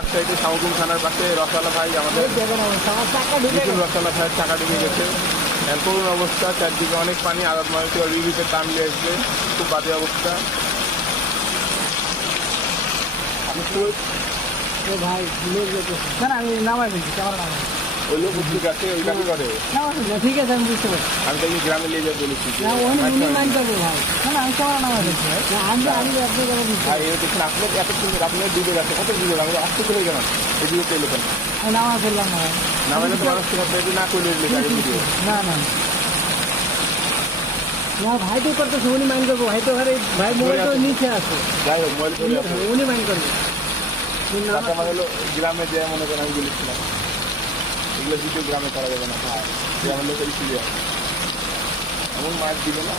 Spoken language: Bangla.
রাজশাহীতে শাহগুন থানার পাশে রসালা ভাই আমাদের রসালা ভাইয়ের চাকা ঢুকে গেছে। করুণ অবস্থা, চারদিকে অনেক পানি, আরব মানুষের রিলিফের টানলে আসবে, খুব বাজে অবস্থা। ভাই আমি নামাই বলছি আমার ওই লোক ঠিক আছে, ওই গাড়ি করে। ঠিক আছে আমি বুঝতে পারছি। আমি তো গ্রামে নিয়ে যাবো বলেছি। না উনি মাইন করবো ভাই। না আমি কেমন নামাই বলছি আমি আপনি ভাই দেখুন আপনার এত সুন্দর, আপনার দুধে গেছে কত দুধে, আমি আসতে চলে গেলাম এই দিকে চলে গেলাম। আমি নামা ফেললাম না ভাই। নামাইলে তো মানুষ তোমার না করলে না না না ভাই তো করতেছে, উনি মাইন করবো। ভাই তো ঘরে ভাই মোবাইল তো নিচে আছে। যাই হোক মোবাইল করে উনি মাইন করবে। আমার হলো গ্রামে যে মনে করেন আমি বলেছিলাম এগুলো দ্বিতীয় গ্রামে করা যাবে না। হ্যাঁ গ্রামের লোকেরই ক্লিয়ার, এমন মাছ দিবে না।